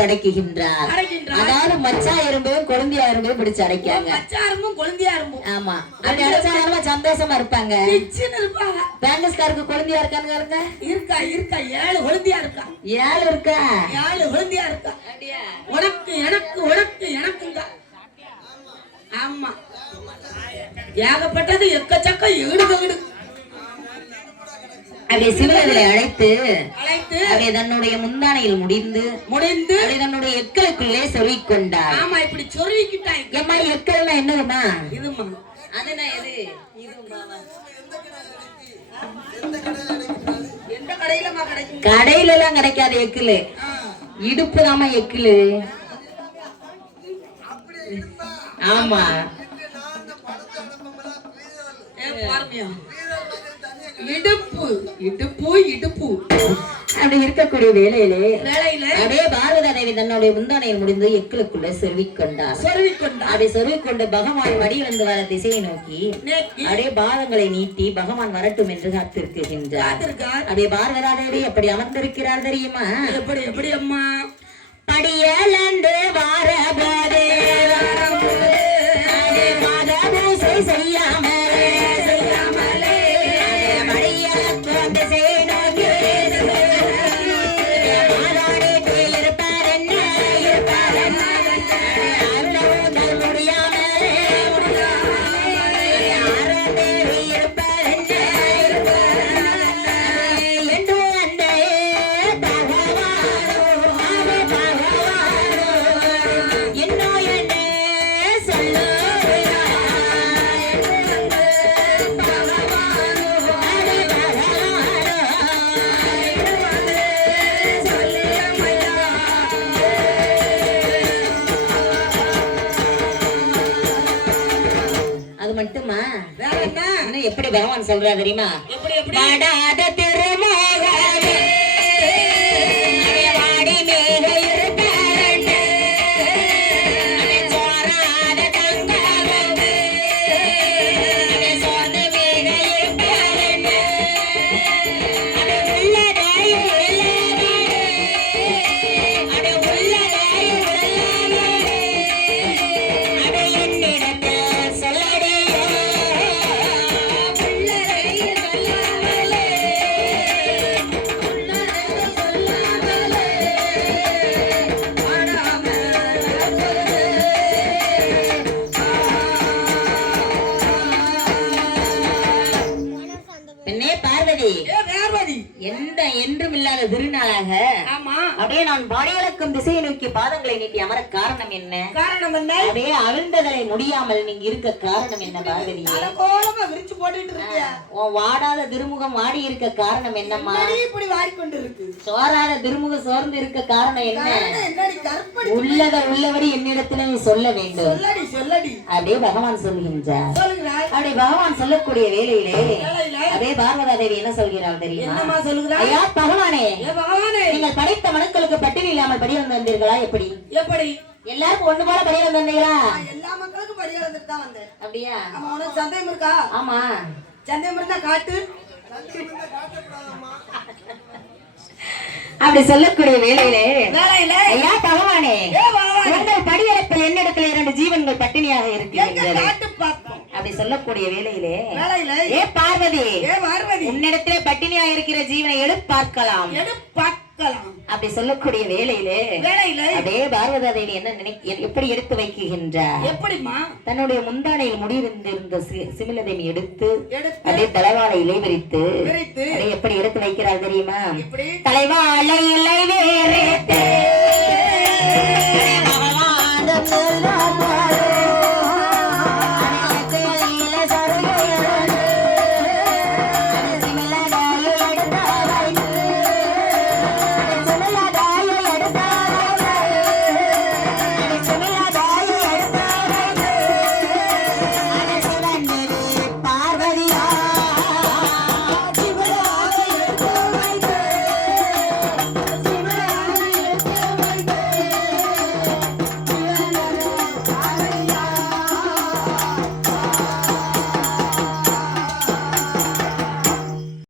போட்டு அடைக்குகின்றார். அதாவது மச்சா எறும்பையும் கொழுந்தியா எறும்பையும் பிடிச்சு அடைக்காங்க. ஆமா, அப்படி அடைச்சாலும் சந்தோஷமா இருப்பாங்க. பேங்கஸ்காருக்கு கொழுந்தியா இருக்கான்னு இருக்கா 7 கொழுந்தியா இருக்கா. 7 இருக்கா 7 கொழுந்தியா இருக்கா. உனக்கு எனக்கு உனக்கு எனக்குங்க. ஆமா, ஏகப்பட்டது எக்கச்சக்க ஈடு. அப்படியே சிவனை அழைத்து அப்படியே தன்னுடைய முந்தானையில் முடிந்து அப்படியே தன்னுடைய எக்களுக்குள்ளே சொருவிக் கொண்டார். ஆமா, இப்படி சொருவிக்கிட்டாய். ஏமா எக்கல்னா என்னதுமா? இதுமா அதுனா எது? எந்த கடையிலமா கிடைக்கும்? கடையில எல்லாம் கிடைக்காது எக்குல. இடுப்பு தாமா எக்குல. ஆமா, இடுப்பு இடுப்பு இடுப்பு அப்படி இருக்கக்கூடிய வேலையிலே அதே பாரத தேவி தன்னுடைய முந்தானையில் முடிந்து எக்களுக்குள்ள சொருவிக்கொண்டார். அப்படி சொருவிக்கொண்டு பகவான் வடிவிலிருந்து வர திசையை நோக்கி அப்படியே பாதங்களை நீட்டி பகவான் வரட்டும் என்று காத்திருக்கின்றார். அப்படியே பாரதா தேவி எப்படி அமர்ந்திருக்கிறார் தெரியுமா? எப்படி எப்படி அம்மா? படியலண்டு வார போதே செய்யாம எப்படி பகவான் சொல்றா தெரியுமா? என்றும் இல்லாத திருநாளாக அப்படியே நான் பாடியளக்கும் திசையை நோக்கி பாதங்களை நீட்டி அமர காரணம் என்ன? காரணம் என்ன? அப்படியே அவிழ்ந்ததலை முடியாமல் நீங்க இருக்க காரணம் என்ன? பார்வதி விரிச்சு போட்டுட்டு இருக்கியா? உன் வாடாத திருமுகம் வாடி இருக்க காரணம் என்னம்மா? இப்படி வாடிக்கொண்டு இருக்கு. சோறாத திருமுகம் சோர்ந்து இருக்க காரணம் என்ன? உள்ளத உள்ளபடி என்னிடத்துல நீ சொல்ல வேண்டும். சொல்லடி அப்படியே பகவான் சொல்கின்றார். அப்படியே பகவான் சொல்லக்கூடிய வேளையிலே அதே பார்வதா தேவி என்ன சொல்கிறாள் தெரியுமா? ஐயா பகவானே, நீங்கள் படைத்த மனுக்களுக்கு பட்டியல் இல்லாமல் படியில் வந்தீர்களா? எப்படி எப்படி எல்லாருக்கும் ஒண்ணு போல படியில் வந்தீங்களா? எல்லா மக்களுக்கும் படியில் வந்துட்டு தான் வந்தேன். அப்படியா? ஆமா. உனக்கு சந்தேகம் இருக்கா? ஆமா, சந்தேகம் இருந்தா காட்டு. அப்படி சொல்லக்கூடிய வேளையிலே ஐயா பகவானே, உங்கள் படியளப்பில் என்னிடத்தில் 2 ஜீவன்கள் பட்டினியாக இருக்கின்றன. அப்படி சொல்லக்கூடிய வேளையிலே ஏ பார்வதி, உன்னிடத்திலே பட்டினியா இருக்கிற ஜீவனை எடுத்து பார்க்கலாம். அப்படி சொல்லக்கூடிய வேளையிலே அதே பார்வதா தேவி என்ன எப்படி எடுத்து வைக்கின்றார்? எப்படிமா? தன்னுடைய முந்தானையில் முடிந்திருந்த சிமிலதேவி எடுத்து அதே தலைவாழை இலை விரித்து அதை எப்படி எடுத்து வைக்கிறார் தெரியுமா? தலைவாழை இலை விரித்து